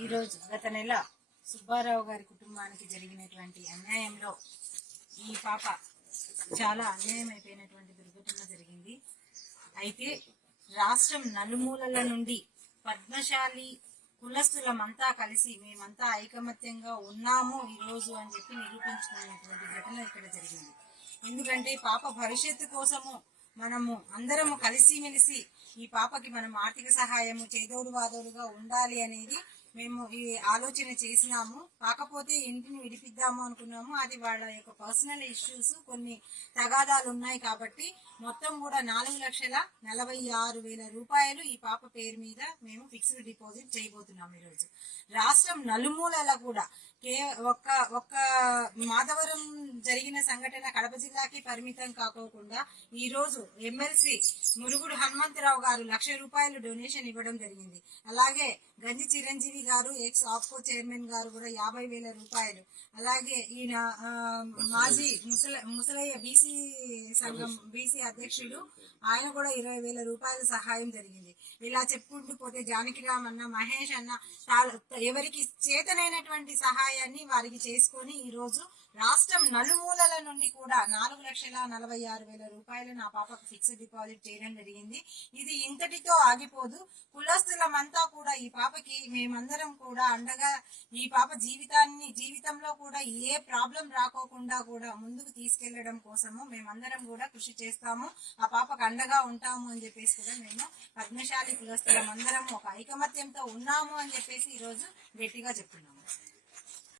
ఈరోజు గత నెల సుబ్బారావు గారి కుటుంబానికి జరిగినటువంటి అన్యాయంలో ఈ పాప చాలా అన్యాయం అయిపోయినటువంటి దుర్ఘటన జరిగింది. అయితే రాష్ట్రం నలుమూలల నుండి పద్మశాలి కులస్తులమంతా కలిసి మేమంతా ఐకమత్యంగా ఉన్నాము ఈరోజు అని చెప్పి నిరూపించుకునేటువంటి ఘటన ఇక్కడ జరిగింది. ఎందుకంటే పాప భవిష్యత్తు కోసము మనము అందరము కలిసిమెలిసి ఈ పాపకి మనం ఆర్థిక సహాయము చేదోడు వాదోడుగా ఉండాలి అనేది మేము ఈ ఆలోచన చేసినాము. కాకపోతే ఇంటిని విడిపిద్దాము అనుకున్నాము. అది వాళ్ళ యొక్క పర్సనల్ ఇష్యూస్ కొన్ని తగాదాలు ఉన్నాయి కాబట్టి మొత్తం కూడా నాలుగు లక్షల నలభై ఆరు వేల రూపాయలు ఈ పాప పేరు మీద మేము ఫిక్స్డ్ డిపాజిట్ చేయబోతున్నాం ఈరోజు. రాష్ట్రం నలుమూలల కూడా కే ఒక్క ఒక్క మాధవరం జరిగిన సంఘటన కడప జిల్లాకి పరిమితం కాకోకుండా ఈ రోజు ఎమ్మెల్సీ మురుగుడు హనుమంతరావు గారు లక్ష రూపాయలు డొనేషన్ ఇవ్వడం జరిగింది. అలాగే గంజి చిరంజీవి గారు ఎక్స్ ఆప్కో చైర్మన్ గారు కూడా యాభై వేల రూపాయలు. అలాగే ఈయన మాజీ ముసల ముసలయ్య బీసీ సంఘం బీసీ అధ్యక్షుడు ఆయన కూడా ఇరవై వేల రూపాయల సహాయం జరిగింది. ఇలా చెప్పుకుంటూ పోతే జానకిరామ్ అన్న మహేష్ అన్న ఎవరికి చేతనైనటువంటి సహాయం సహాయాన్ని వారికి చేసుకొని ఈ రోజు రాష్ట్రం నలుమూలల నుండి కూడా నాలుగు లక్షల నలభై ఆరు వేల రూపాయలు నా పాపకు ఫిక్స్డ్ డిపాజిట్ చేయడం జరిగింది. ఇది ఇంతటితో ఆగిపోదు. కులస్తులమంతా కూడా ఈ పాపకి మేమందరం కూడా అండగా ఈ పాప జీవితాన్ని జీవితంలో కూడా ఏ ప్రాబ్లం రాకోకుండా కూడా ముందుకు తీసుకెళ్ళడం కోసము మేమందరం కూడా కృషి చేస్తాము. ఆ పాపకు అండగా ఉంటాము అని చెప్పేసి కూడా మేము పద్మశాలి కులస్తులమందరం ఒక ఐకమత్యంతో ఉన్నాము అని చెప్పేసి ఈరోజు గట్టిగా చెప్తున్నాము.